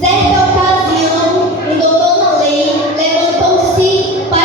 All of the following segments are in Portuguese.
Certa ocasião, um doutor na lei levantou-se para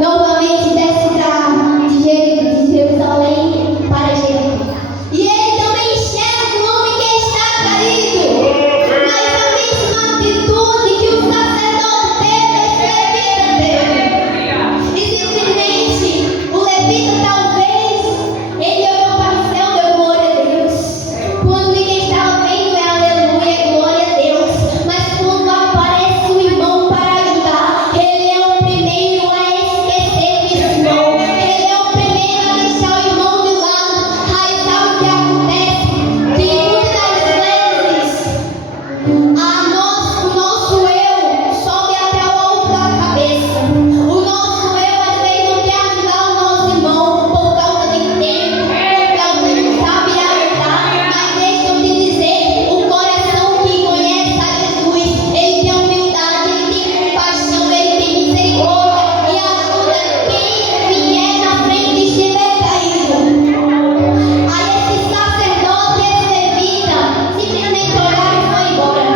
novamente desce de Jerusalém para Jericó. E ele também enxerga um homem que está caído. Mas a mesma atitude que o sacerdote teve, esse levita teve. E simplesmente o levita talvez ele olhou para o céu, deu glória a Deus. Quando ninguém estava vendo, é aleluia, glória a Deus. Mas quando aparece o irmão para ajudar, ele é o primeiro a esquecer desse irmão. Ele é o primeiro a deixar o irmão de lado. Aí sabe o que acontece? Que muitas vezes o nosso eu sobe até o alto da cabeça. O nosso eu às vezes não quer ajudar o nosso irmão por causa de tempo, por causa de não sabe ajudar. Mas deixa eu te dizer, o coração que conhece a Jesus, ele tem humildade, ele tem compaixão, ele tem misericórdia e ajuda quem vier na frente e estiver caído. Aí esse sacerdote, esse levita, simplesmente oraram e foi embora.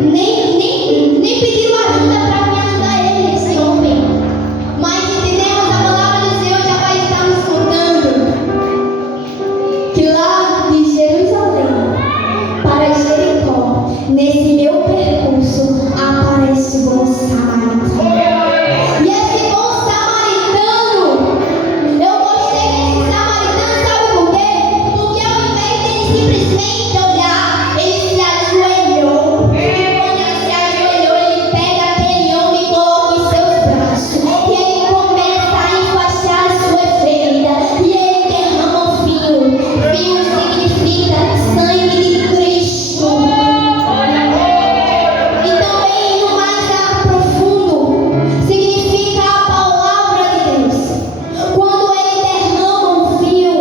Nem pediu ajuda para me ajudar ele, esse homem. Mas entendemos, a palavra do Senhor já vai estar nos contando que lá de Jerusalém para Jericó, nesse meu percurso, aparece o bom samaritano. E esse bom samaritano, eu gostei desse samaritano, sabe por quê? Porque ao invés de ele simplesmente olhar, ele se ajoelhou. E quando ele se ajoelhou, ele pega aquele homem e coloca em seus braços. E ele começa a enfaixar as suas feridas. E ele derrama o vinho. Vinho significa sangue de Cristo. E também no mais profundo, significa a palavra de Deus. Quando ele derrama o vinho,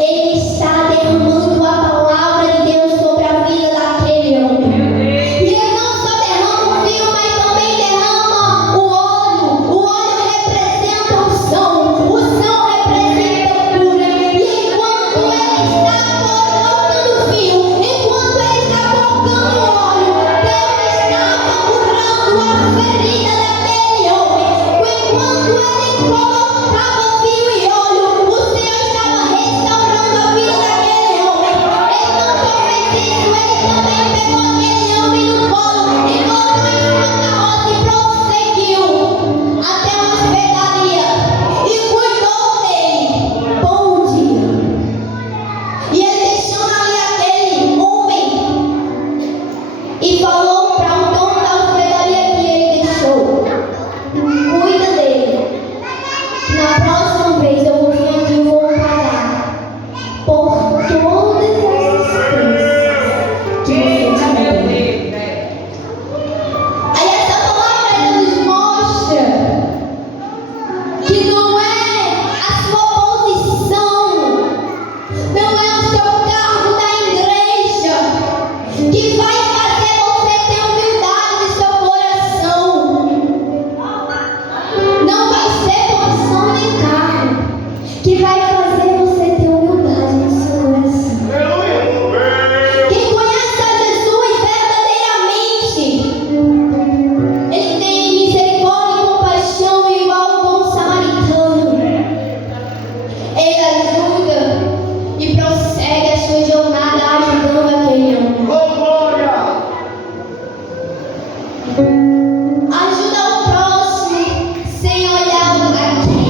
ele está derramando a palavra de Deus sobre a vida daquele homem. E ele não só derrama o vinho, mas também derrama o óleo. O óleo representa a unção, o são representa a cura. E enquanto ele está colocando o vinho, enquanto ele está colocando o óleo, Deus estava curando a ferida daquele homem. Enquanto ele colocava vinho e óleo, o Senhor estava restaurando a vida daquele homem. Ele não só fez isso, ele também pegou aquele homem no colo e colocou em sua carroça e prosseguiu até uma hospedaria e cuidou dele. Bom dia. E ele deixou ali aquele homem e falou para o dono da hospedaria que ele deixou: cuida dele. Na próxima vez eu vou vir aqui e vou pagar por todas as despesas que você tiver. Aí essa palavra nos mostra que não é a sua posição, não é o seu cargo da igreja que vai fazer você ter humildade no seu coração. Não vai ser posição nem cargo que vai fazer você ter humildade no seu coração. Quem conhece a Jesus verdadeiramente, ele tem misericórdia e compaixão igual ao bom samaritano. Ele ajuda e prossegue a sua jornada ajudando aquele homem. Ajuda o próximo sem olhar para quem.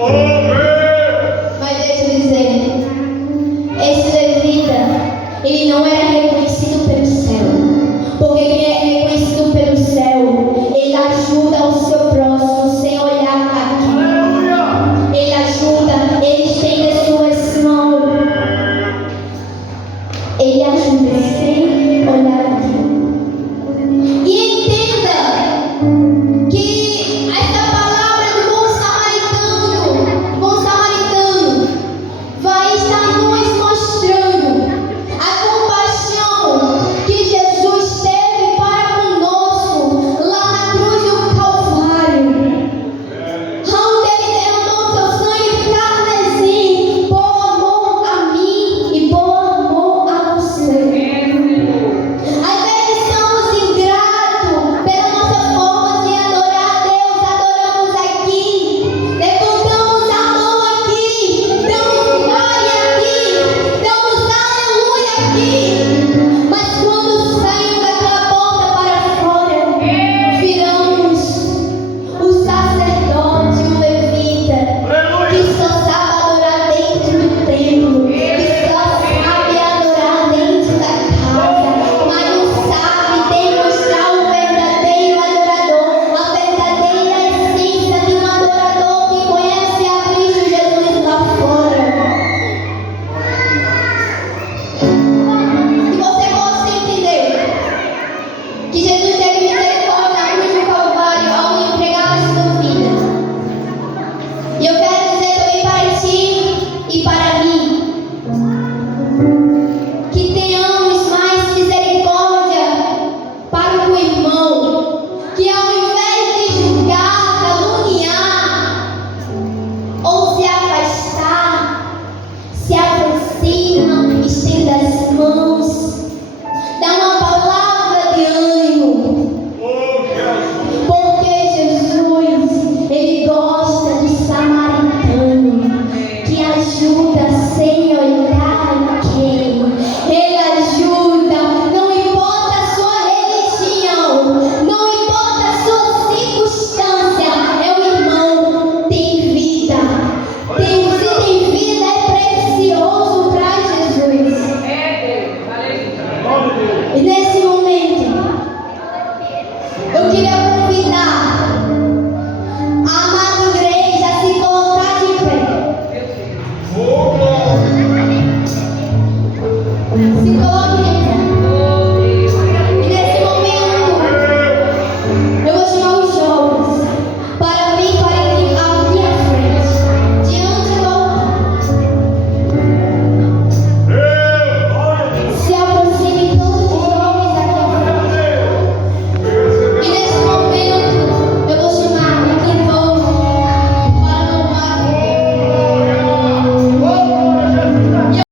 Mas deixa eu dizer, esse levita, ele não era reconhecido pelo céu, porque quem é reconhecido pelo céu, ele ajuda o seu próximo sem olhar aqui. Ele ajuda, ele estende as suas mãos. Ele ajuda sem olhar aqui. E entenda que essa palavra do bom samaritano vai estar nos mostrando a compaixão que Jesus teve para conosco lá na cruz do Calvário, onde ele derramou seu sangue carmesim por amor a mim e por amor a você. Às vezes somos ingratos pela nossa forma de adorar a Deus. Adoramos aqui, levantamos a mão aqui, damos glória aqui, damos aleluia aqui. Mas quando saímos daquela porta para fora, viramos o sacerdote, o levita, que só sabe adorar dentro do templo, que só sabe adorar dentro da casa, mas não sabe demonstrar o verdadeiro adorador, a verdadeira essência de um adorador que conhece a Cristo Jesus lá fora. Se você possa entender que Jesus teve misericórdia na cruz do Calvário ao entregar a sua vida. E eu quero